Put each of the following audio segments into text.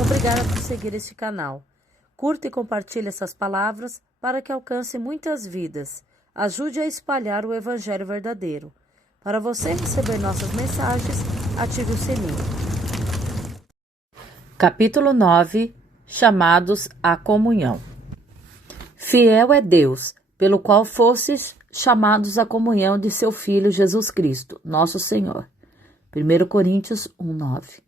Obrigada por seguir este canal. Curta e compartilhe essas palavras para que alcance muitas vidas. Ajude a espalhar o Evangelho verdadeiro. Para você receber nossas mensagens, ative o sininho. Capítulo 9. Chamados à comunhão. Fiel é Deus, pelo qual fostes chamados à comunhão de seu Filho Jesus Cristo, nosso Senhor. 1 Coríntios 1:9.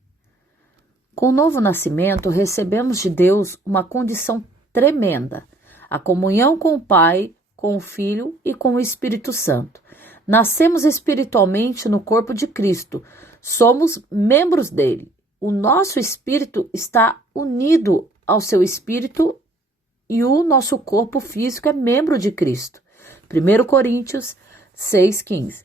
Com o novo nascimento, recebemos de Deus uma condição tremenda, a comunhão com o Pai, com o Filho e com o Espírito Santo. Nascemos espiritualmente no corpo de Cristo, somos membros dele. O nosso espírito está unido ao seu espírito e o nosso corpo físico é membro de Cristo. 1 Coríntios 6:15.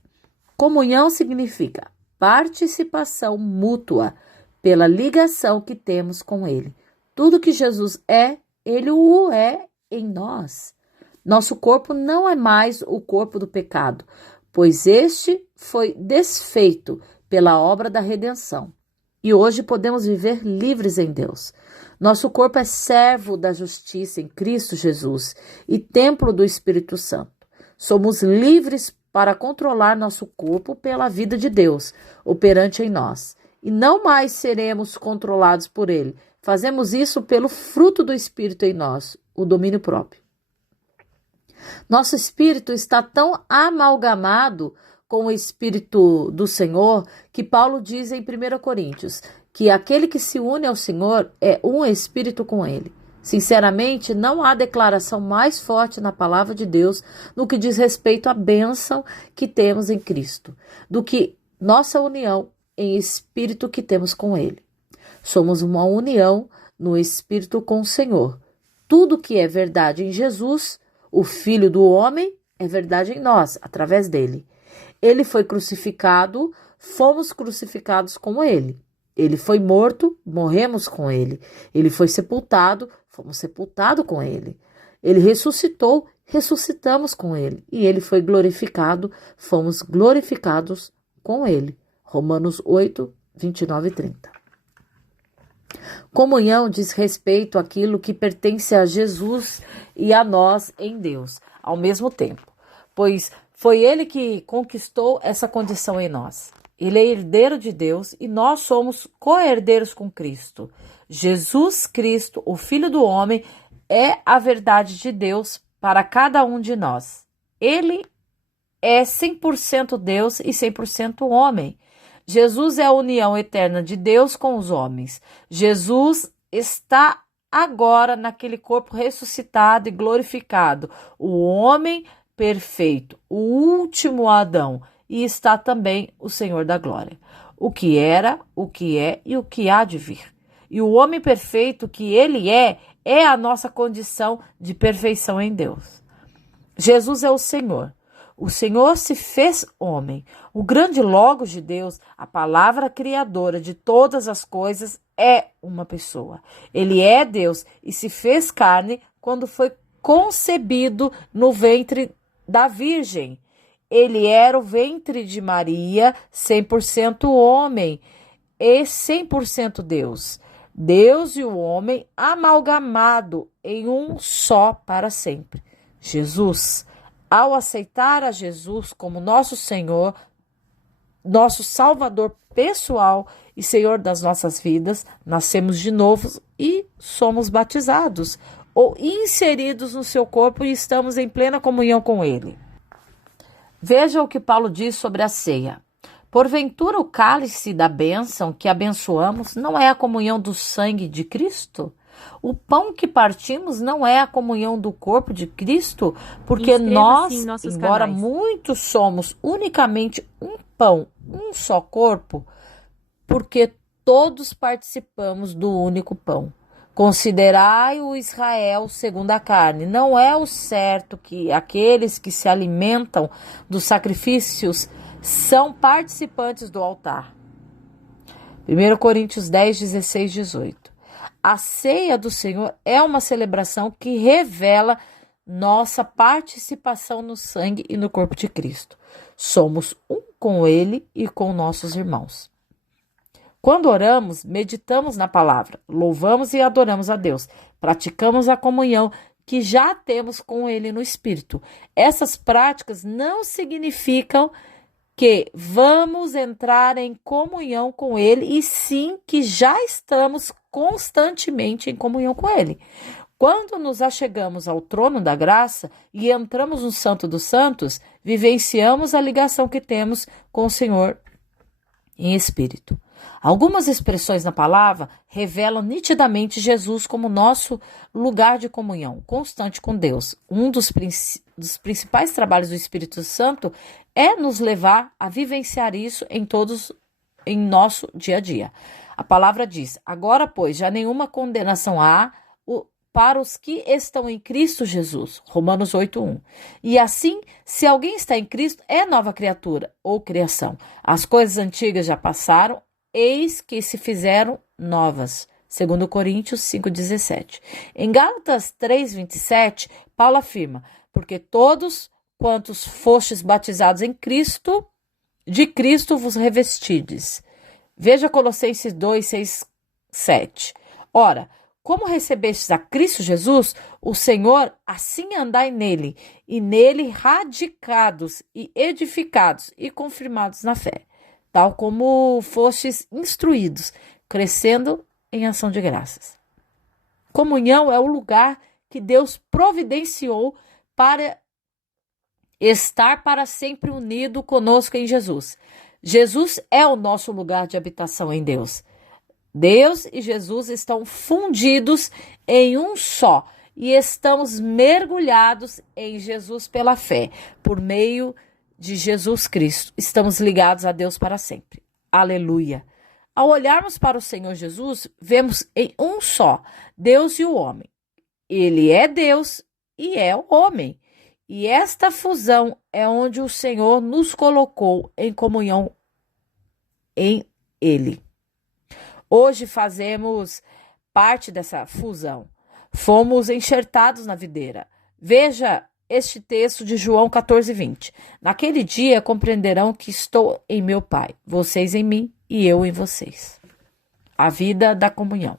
Comunhão significa participação mútua pela ligação que temos com Ele. Tudo que Jesus é, Ele o é em nós. Nosso corpo não é mais o corpo do pecado, pois este foi desfeito pela obra da redenção. E hoje podemos viver livres em Deus. Nosso corpo é servo da justiça em Cristo Jesus e templo do Espírito Santo. Somos livres para controlar nosso corpo pela vida de Deus, operante em nós. E não mais seremos controlados por ele. Fazemos isso pelo fruto do Espírito em nós, o domínio próprio. Nosso espírito está tão amalgamado com o Espírito do Senhor, que Paulo diz em 1 Coríntios, que aquele que se une ao Senhor é um espírito com ele. Sinceramente, não há declaração mais forte na palavra de Deus no que diz respeito à bênção que temos em Cristo, do que nossa união em espírito que temos com ele. Somos uma união no espírito com o Senhor. Tudo que é verdade em Jesus, o Filho do homem, é verdade em nós, através dele. Ele foi crucificado, fomos crucificados com ele. Ele foi morto, morremos com ele. Ele foi sepultado, fomos sepultados com ele. Ele ressuscitou, ressuscitamos com ele. E ele foi glorificado, fomos glorificados com ele. Romanos 8, 29 e 30. Comunhão diz respeito àquilo que pertence a Jesus e a nós em Deus, ao mesmo tempo, pois foi ele que conquistou essa condição em nós. Ele é herdeiro de Deus e nós somos co-herdeiros com Cristo. Jesus Cristo, o Filho do homem, é a verdade de Deus para cada um de nós. Ele é 100% Deus e 100% homem. Jesus é a união eterna de Deus com os homens. Jesus está agora naquele corpo ressuscitado e glorificado, o homem perfeito, o último Adão, e está também o Senhor da glória, o que era, o que é e o que há de vir. E o homem perfeito que ele é a nossa condição de perfeição em Deus. Jesus é o Senhor. O Senhor se fez homem. O grande Logos de Deus, a palavra criadora de todas as coisas, é uma pessoa. Ele é Deus e se fez carne quando foi concebido no ventre da Virgem. Ele era o ventre de Maria, 100% homem e 100% Deus. Deus e o homem amalgamado em um só para sempre. Jesus. Ao aceitar a Jesus como nosso Senhor, nosso Salvador pessoal e Senhor das nossas vidas, nascemos de novo e somos batizados ou inseridos no seu corpo e estamos em plena comunhão com Ele. Veja o que Paulo diz sobre a ceia. Porventura o cálice da bênção que abençoamos não é a comunhão do sangue de Cristo? O pão que partimos não é a comunhão do corpo de Cristo, porque nós, embora muitos somos unicamente um pão, um só corpo, porque todos participamos do único pão. Considerai o Israel segundo a carne. Não é o certo que aqueles que se alimentam dos sacrifícios são participantes do altar. 1 Coríntios 10, 16, 18. A ceia do Senhor é uma celebração que revela nossa participação no sangue e no corpo de Cristo. Somos um com Ele e com nossos irmãos. Quando oramos, meditamos na palavra, louvamos e adoramos a Deus, praticamos a comunhão que já temos com Ele no Espírito. Essas práticas não significam que vamos entrar em comunhão com Ele, e sim que já estamos constantemente em comunhão com Ele. Quando nos achegamos ao trono da graça e entramos no Santo dos Santos, vivenciamos a ligação que temos com o Senhor em espírito. Algumas expressões na palavra revelam nitidamente Jesus como nosso lugar de comunhão constante com Deus. Um dos principais trabalhos do Espírito Santo é nos levar a vivenciar isso em nosso dia a dia. A palavra diz: agora, pois, já nenhuma condenação há para os que estão em Cristo Jesus. Romanos 8:1. E assim, se alguém está em Cristo, é nova criatura ou criação. As coisas antigas já passaram, eis que se fizeram novas. 2 Coríntios 5:17. Em Gálatas 3:27, Paulo afirma: porque todos quantos fostes batizados em Cristo, de Cristo vos revestides. Veja Colossenses 2:6, 7. Ora, como recebestes a Cristo Jesus, o Senhor, assim andai nele, e nele radicados e edificados e confirmados na fé, tal como fostes instruídos, crescendo em ação de graças. Comunhão é o lugar que Deus providenciou para estar para sempre unido conosco em Jesus. Jesus é o nosso lugar de habitação em Deus. Deus e Jesus estão fundidos em um só e estamos mergulhados em Jesus pela fé, por meio de Jesus Cristo. Estamos ligados a Deus para sempre. Aleluia! Ao olharmos para o Senhor Jesus, vemos em um só Deus e o homem. Ele é Deus e é o homem. E esta fusão é onde o Senhor nos colocou em comunhão em Ele. Hoje fazemos parte dessa fusão. Fomos enxertados na videira. Veja este texto de João 14:20. Naquele dia compreenderão que estou em meu Pai, vocês em mim e eu em vocês. A vida da comunhão.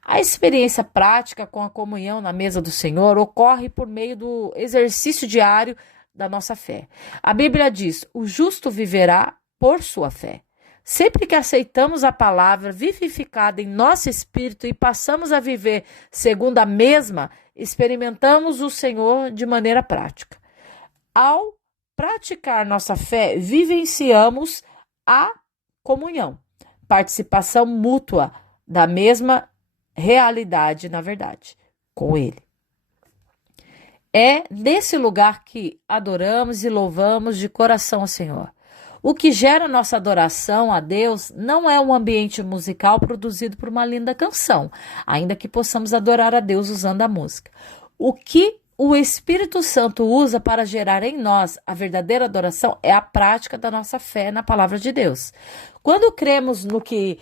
A experiência prática com a comunhão na mesa do Senhor ocorre por meio do exercício diário da nossa fé. A Bíblia diz: o justo viverá por sua fé. Sempre que aceitamos a palavra vivificada em nosso espírito e passamos a viver segundo a mesma, experimentamos o Senhor de maneira prática. Ao praticar nossa fé, vivenciamos a comunhão, participação mútua da mesma realidade, na verdade, com Ele. É nesse lugar que adoramos e louvamos de coração ao Senhor. O que gera nossa adoração a Deus não é um ambiente musical produzido por uma linda canção, ainda que possamos adorar a Deus usando a música. O que o Espírito Santo usa para gerar em nós a verdadeira adoração é a prática da nossa fé na palavra de Deus. Quando cremos no que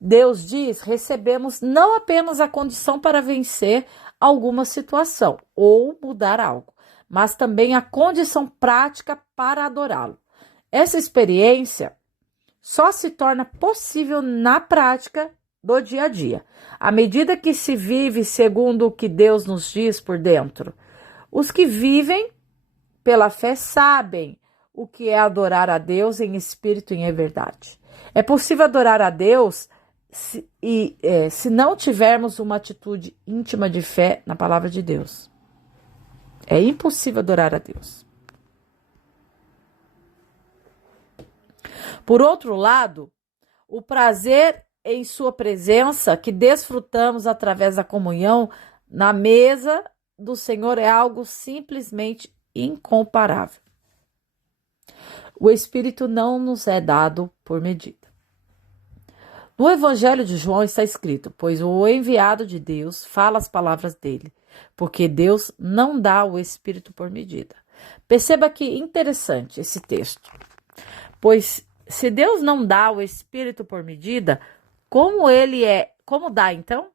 Deus diz, recebemos não apenas a condição para vencer alguma situação ou mudar algo, mas também a condição prática para adorá-lo. Essa experiência só se torna possível na prática do dia a dia, à medida que se vive segundo o que Deus nos diz por dentro. Os que vivem pela fé sabem o que é adorar a Deus em espírito e em verdade. É possível adorar a Deus se não tivermos uma atitude íntima de fé na palavra de Deus. É impossível adorar a Deus. Por outro lado, o prazer em sua presença que desfrutamos através da comunhão na mesa do Senhor é algo simplesmente incomparável. O Espírito não nos é dado por medida. No Evangelho de João está escrito: pois o enviado de Deus fala as palavras dele, porque Deus não dá o Espírito por medida. Perceba que interessante esse texto. Pois se Deus não dá o Espírito por medida, como dá então?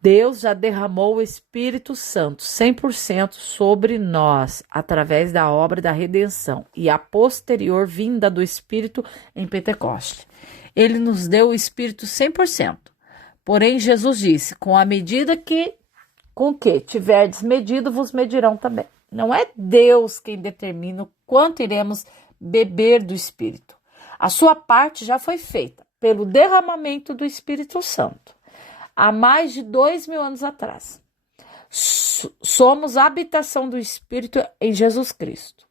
Deus já derramou o Espírito Santo 100% sobre nós, através da obra da redenção e a posterior vinda do Espírito em Pentecoste. ele nos deu o Espírito 100%. Porém, Jesus disse, com a medida com que tiverdes medido, vos medirão também. Não é Deus quem determina o quanto iremos beber do Espírito. A sua parte já foi feita pelo derramamento do Espírito Santo, há mais de 2000 anos atrás. Somos a habitação do Espírito em Jesus Cristo.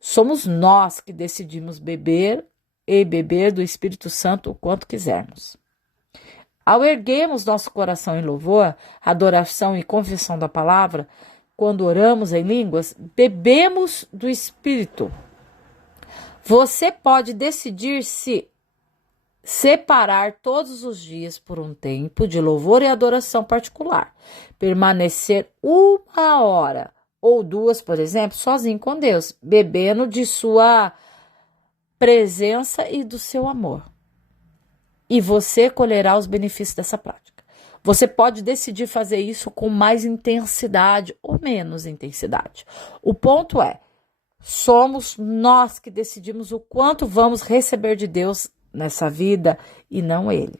Somos nós que decidimos beber do Espírito Santo o quanto quisermos. Ao erguermos nosso coração em louvor, adoração e confissão da palavra, quando oramos em línguas, bebemos do Espírito. Você pode decidir se separar todos os dias por um tempo de louvor e adoração particular, permanecer 1 hora ou 2, por exemplo, sozinho com Deus, bebendo de sua presença e do seu amor. E você colherá os benefícios dessa prática. Você pode decidir fazer isso com mais intensidade ou menos intensidade. O ponto é, somos nós que decidimos o quanto vamos receber de Deus nessa vida e não Ele.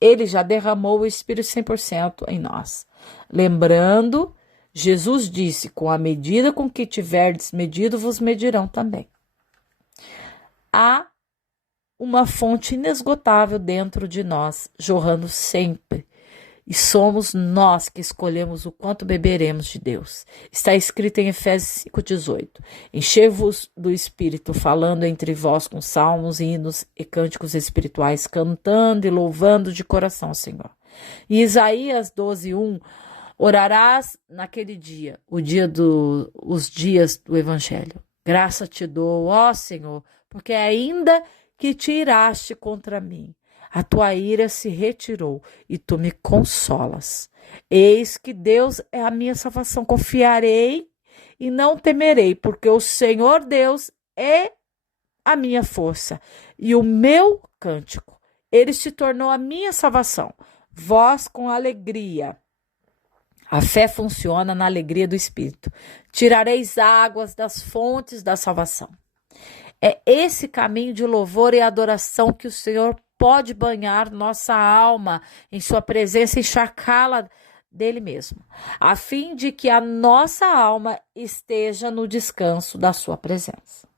Ele já derramou o Espírito 100% em nós. Lembrando, Jesus disse, com a medida com que tiverdes medido, vos medirão também. Há uma fonte inesgotável dentro de nós, jorrando sempre. E somos nós que escolhemos o quanto beberemos de Deus. Está escrito em Efésios 5,18. Enchei-vos do Espírito, falando entre vós com salmos, hinos e cânticos espirituais, cantando e louvando de coração ao Senhor. Em Isaías 12:1, orarás naquele dia, os dias do Evangelho. Graça te dou, ó Senhor, porque ainda que te iraste contra mim, a tua ira se retirou e tu me consolas. Eis que Deus é a minha salvação. Confiarei e não temerei, porque o Senhor Deus é a minha força e o meu cântico. Ele se tornou a minha salvação. Vós com alegria. A fé funciona na alegria do Espírito. Tirareis águas das fontes da salvação. É esse caminho de louvor e adoração que o Senhor pode banhar nossa alma em sua presença e encharcá-la dele mesmo, a fim de que a nossa alma esteja no descanso da sua presença.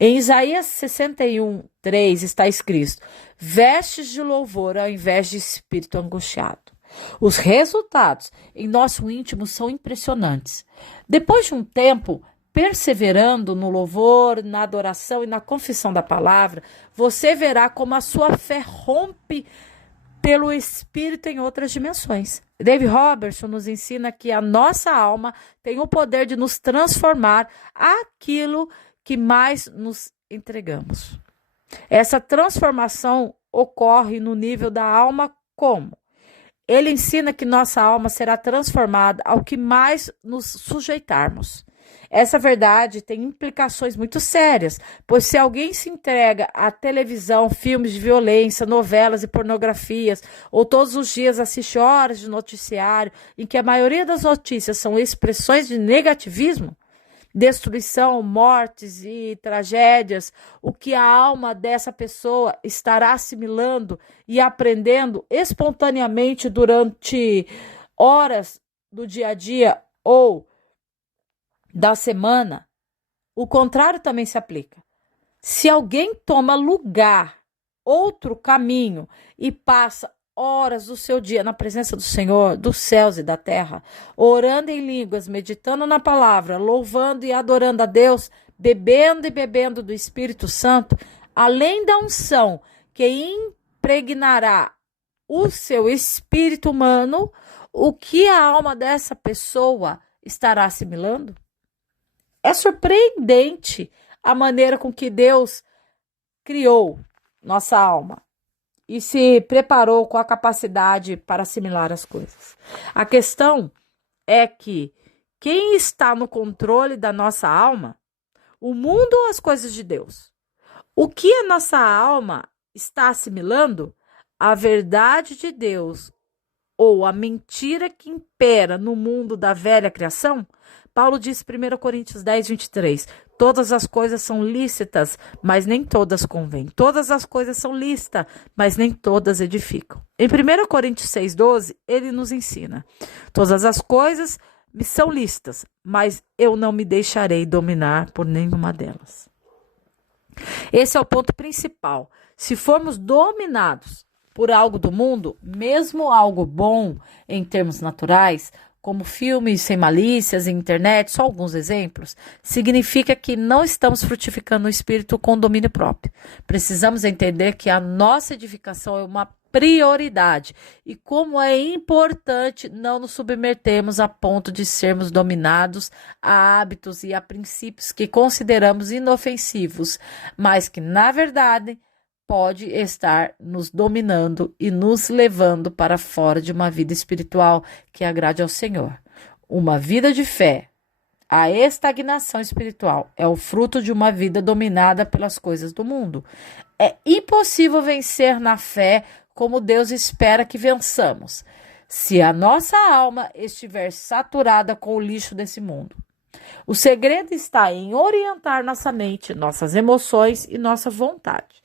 Em Isaías 61:3 está escrito: vestes de louvor ao invés de espírito angustiado. Os resultados em nosso íntimo são impressionantes. Depois de um tempo, perseverando no louvor, na adoração e na confissão da palavra, você verá como a sua fé rompe pelo Espírito em outras dimensões. David Robertson nos ensina que a nossa alma tem o poder de nos transformar aquilo que mais nos entregamos. Essa transformação ocorre no nível da alma como? Ele ensina que nossa alma será transformada ao que mais nos sujeitarmos. Essa verdade tem implicações muito sérias, pois se alguém se entrega à televisão, filmes de violência, novelas e pornografias, ou todos os dias assiste horas de noticiário, em que a maioria das notícias são expressões de negativismo, destruição, mortes e tragédias, o que a alma dessa pessoa estará assimilando e aprendendo espontaneamente durante horas do dia a dia ou da semana, o contrário também se aplica. Se alguém toma outro caminho e passa horas do seu dia na presença do Senhor, dos céus e da terra, orando em línguas, meditando na palavra, louvando e adorando a Deus, bebendo e bebendo do Espírito Santo, além da unção que impregnará o seu espírito humano, o que a alma dessa pessoa estará assimilando? É surpreendente a maneira com que Deus criou nossa alma e se preparou com a capacidade para assimilar as coisas. A questão é que quem está no controle da nossa alma, o mundo ou as coisas de Deus? O que a nossa alma está assimilando? A verdade de Deus ou a mentira que impera no mundo da velha criação? Paulo diz em 1 Coríntios 10, 23, todas as coisas são lícitas, mas nem todas convêm. Todas as coisas são lícitas, mas nem todas edificam. Em 1 Coríntios 6, 12, ele nos ensina, todas as coisas me são lícitas, mas eu não me deixarei dominar por nenhuma delas. Esse é o ponto principal. Se formos dominados por algo do mundo, mesmo algo bom em termos naturais, como filmes sem malícias e internet, só alguns exemplos, significa que não estamos frutificando o espírito com domínio próprio. Precisamos entender que a nossa edificação é uma prioridade e como é importante não nos submetermos a ponto de sermos dominados a hábitos e a princípios que consideramos inofensivos, mas que, na verdade, pode estar nos dominando e nos levando para fora de uma vida espiritual que agrade ao Senhor. Uma vida de fé, a estagnação espiritual, é o fruto de uma vida dominada pelas coisas do mundo. É impossível vencer na fé como Deus espera que vençamos, se a nossa alma estiver saturada com o lixo desse mundo. O segredo está em orientar nossa mente, nossas emoções e nossa vontade,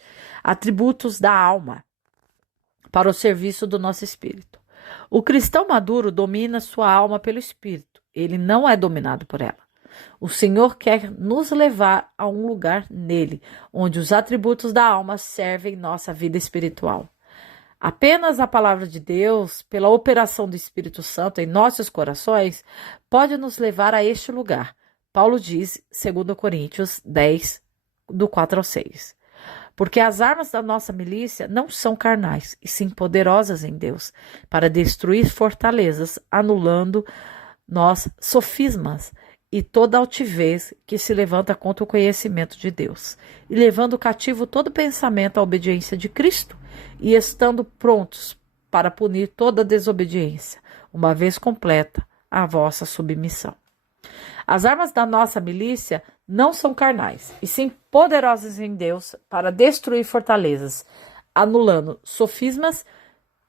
atributos da alma, para o serviço do nosso espírito. O cristão maduro domina sua alma pelo espírito, ele não é dominado por ela. O Senhor quer nos levar a um lugar nele, onde os atributos da alma servem nossa vida espiritual. Apenas a palavra de Deus, pela operação do Espírito Santo em nossos corações, pode nos levar a este lugar. Paulo diz, 2 Coríntios 10, do 4 ao 6. Porque as armas da nossa milícia não são carnais, e sim poderosas em Deus, para destruir fortalezas, anulando nós sofismas e toda altivez que se levanta contra o conhecimento de Deus, e levando cativo todo pensamento à obediência de Cristo, e estando prontos para punir toda desobediência, uma vez completa a vossa submissão. As armas da nossa milícia não são carnais, e sim poderosas em Deus para destruir fortalezas, anulando sofismas.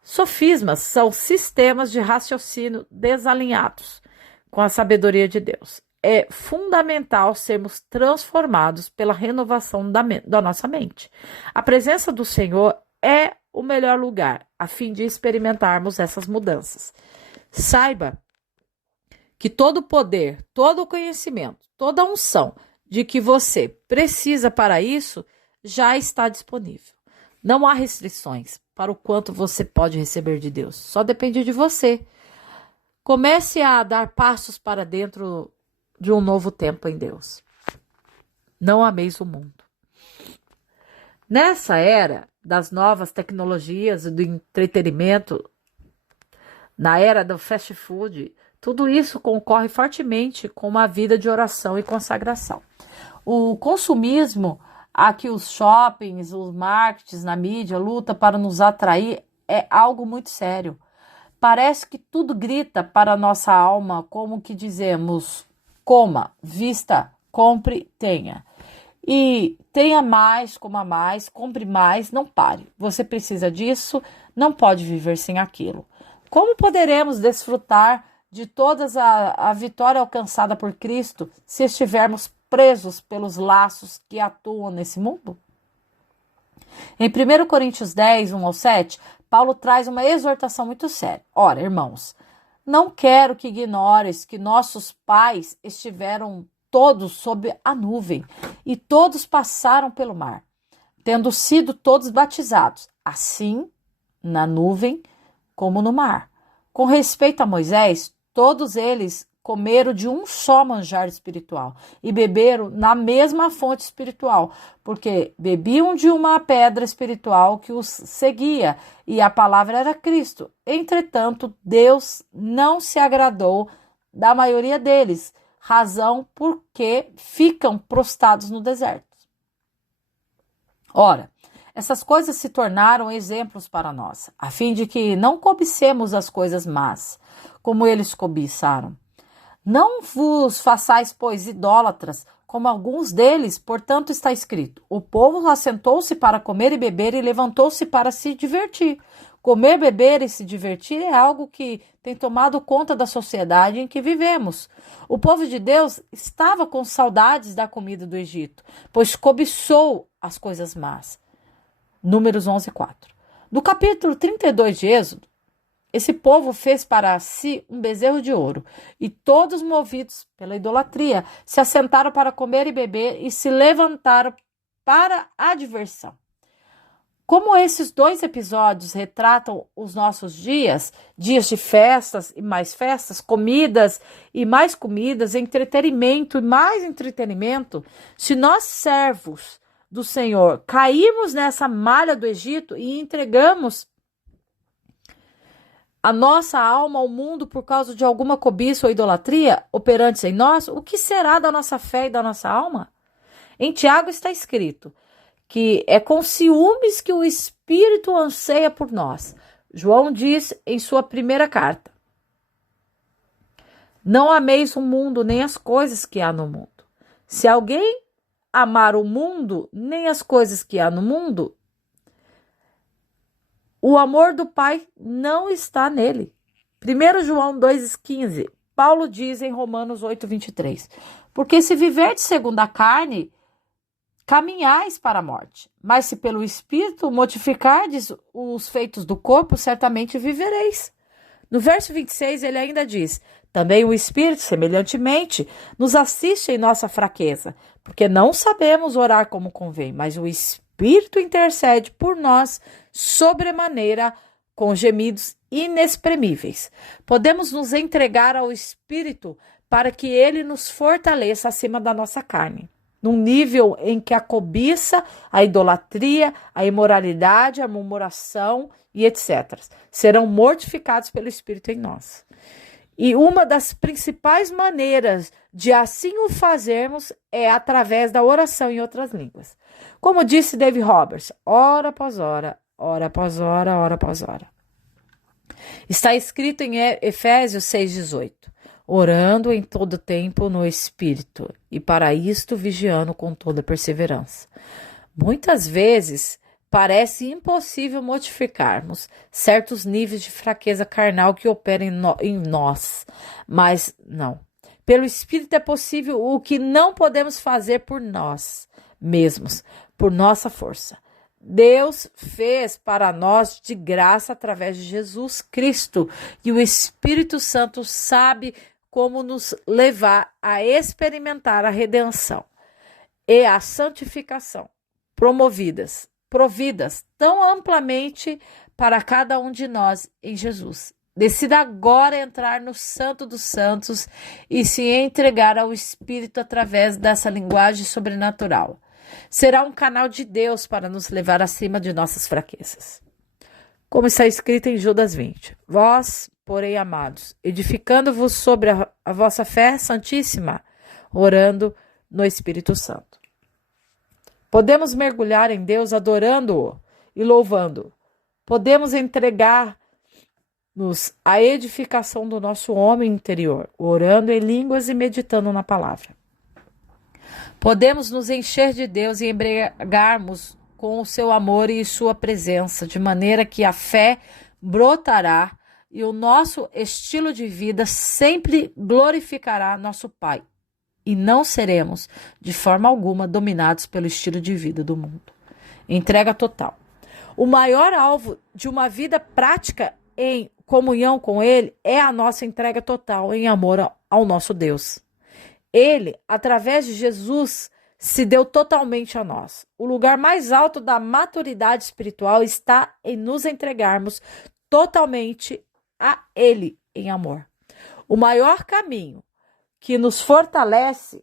Sofismas são sistemas de raciocínio desalinhados com a sabedoria de Deus. É fundamental sermos transformados pela renovação da nossa mente. A presença do Senhor é o melhor lugar a fim de experimentarmos essas mudanças. Saiba que todo poder, todo conhecimento, toda unção de que você precisa para isso já está disponível. Não há restrições para o quanto você pode receber de Deus. Só depende de você. Comece a dar passos para dentro de um novo tempo em Deus. Não ameis o mundo. Nessa era das novas tecnologias e do entretenimento, na era do fast food, tudo isso concorre fortemente com uma vida de oração e consagração. O consumismo a que os shoppings, os marketings na mídia lutam para nos atrair é algo muito sério. Parece que tudo grita para a nossa alma, como que dizemos: coma, vista, compre, tenha. E tenha mais, coma mais, compre mais, não pare. Você precisa disso, não pode viver sem aquilo. Como poderemos desfrutar de toda a vitória alcançada por Cristo se estivermos presos pelos laços que atuam nesse mundo? Em 1 Coríntios 10, 1 ao 7, Paulo traz uma exortação muito séria. Ora, irmãos, não quero que ignores que nossos pais estiveram todos sob a nuvem e todos passaram pelo mar, tendo sido todos batizados, assim na nuvem como no mar. Com respeito a Moisés, todos eles comeram de um só manjar espiritual e beberam na mesma fonte espiritual, porque bebiam de uma pedra espiritual que os seguia, e a palavra era Cristo. Entretanto, Deus não se agradou da maioria deles, razão porque ficam prostrados no deserto. Ora, essas coisas se tornaram exemplos para nós, a fim de que não cobicemos as coisas más, como eles cobiçaram. Não vos façais, pois, idólatras, como alguns deles, portanto está escrito: o povo assentou-se para comer e beber e levantou-se para se divertir. Comer, beber e se divertir é algo que tem tomado conta da sociedade em que vivemos. O povo de Deus estava com saudades da comida do Egito, pois cobiçou as coisas más. Números 11:4. No capítulo 32 de Êxodo, esse povo fez para si um bezerro de ouro, e todos, movidos pela idolatria, se assentaram para comer e beber e se levantaram para a diversão. Como esses dois episódios retratam os nossos dias, dias de festas e mais festas, comidas e mais comidas, entretenimento e mais entretenimento, se nós, servos do Senhor, cairmos nessa malha do Egito e entregamos a nossa alma ao mundo por causa de alguma cobiça ou idolatria operantes em nós, o que será da nossa fé e da nossa alma? Em Tiago está escrito que é com ciúmes que o Espírito anseia por nós. João diz em sua primeira carta: não ameis o mundo nem as coisas que há no mundo. Se alguém amar o mundo nem as coisas que há no mundo, o amor do Pai não está nele. 1 João 2,15. Paulo diz em Romanos 8,23. Porque se viverdes segundo a carne, caminhais para a morte. Mas se pelo Espírito mortificardes os feitos do corpo, certamente vivereis. No verso 26, ele ainda diz: também o Espírito, semelhantemente, nos assiste em nossa fraqueza, porque não sabemos orar como convém, mas o Espírito intercede por nós sobremaneira com gemidos inexprimíveis. Podemos nos entregar ao Espírito para que ele nos fortaleça acima da nossa carne, num nível em que a cobiça, a idolatria, a imoralidade, a murmuração e etc. serão mortificados pelo Espírito em nós. E uma das principais maneiras de assim o fazermos é através da oração em outras línguas. Como disse Dave Roberts, hora após hora, hora após hora, hora após hora. Está escrito em Efésios 6,18. Orando em todo tempo no Espírito, e para isto vigiando com toda perseverança. Muitas vezes parece impossível modificarmos certos níveis de fraqueza carnal que operam em nós, mas não. Pelo Espírito é possível o que não podemos fazer por nós mesmos, por nossa força. Deus fez para nós de graça através de Jesus Cristo, e o Espírito Santo sabe como nos levar a experimentar a redenção e a santificação, providas tão amplamente para cada um de nós em Jesus. Decida agora entrar no Santo dos Santos e se entregar ao Espírito através dessa linguagem sobrenatural. Será um canal de Deus para nos levar acima de nossas fraquezas. Como está escrito em Judas 20. Vós, porém, amados, edificando-vos sobre a vossa fé santíssima, orando no Espírito Santo. Podemos mergulhar em Deus adorando-o e louvando-o. Podemos entregar-nos à edificação do nosso homem interior, orando em línguas e meditando na palavra. Podemos nos encher de Deus e embriagarmos com o seu amor e sua presença, de maneira que a fé brotará e o nosso estilo de vida sempre glorificará nosso Pai. E não seremos, de forma alguma, dominados pelo estilo de vida do mundo. Entrega total. O maior alvo de uma vida prática em comunhão com Ele é a nossa entrega total em amor ao nosso Deus. Ele, através de Jesus, se deu totalmente a nós. O lugar mais alto da maturidade espiritual está em nos entregarmos totalmente a Ele em amor. O maior caminho que nos fortalecerá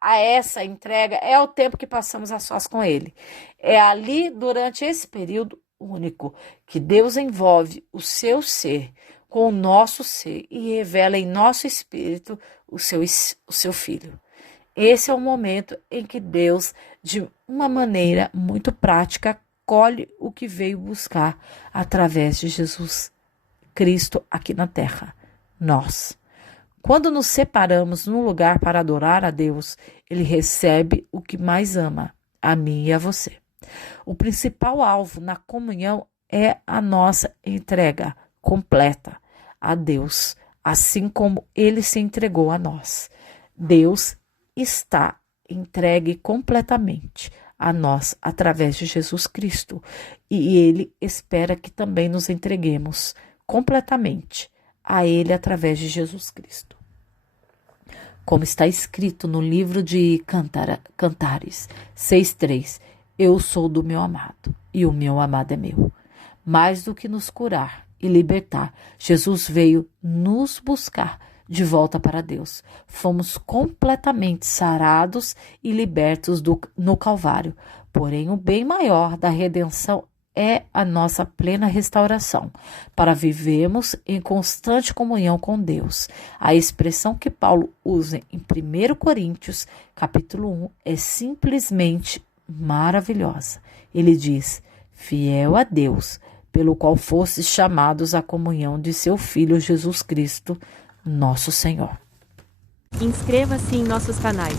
a essa entrega é o tempo que passamos a sós com Ele. É ali, durante esse período único, que Deus envolve o seu ser com o nosso ser e revela em nosso espírito o seu Filho. Esse é o momento em que Deus, de uma maneira muito prática, colhe o que veio buscar através de Jesus Cristo aqui na terra, nós. Quando nos separamos num lugar para adorar a Deus, Ele recebe o que mais ama, a mim e a você. O principal alvo na comunhão é a nossa entrega completa a Deus, assim como Ele se entregou a nós. Deus está entregue completamente a nós através de Jesus Cristo, e Ele espera que também nos entreguemos completamente a Ele através de Jesus Cristo. Como está escrito no livro de Cantares 6:3, eu sou do meu amado e o meu amado é meu. Mais do que nos curar e libertar, Jesus veio nos buscar de volta para Deus. Fomos completamente sarados e libertos no Calvário. Porém, o bem maior da redenção é a nossa plena restauração, para vivermos em constante comunhão com Deus. A expressão que Paulo usa em 1 Coríntios, capítulo 1, é simplesmente maravilhosa. Ele diz: fiel a Deus, pelo qual fostes chamados à comunhão de seu Filho Jesus Cristo, nosso Senhor. Inscreva-se em nossos canais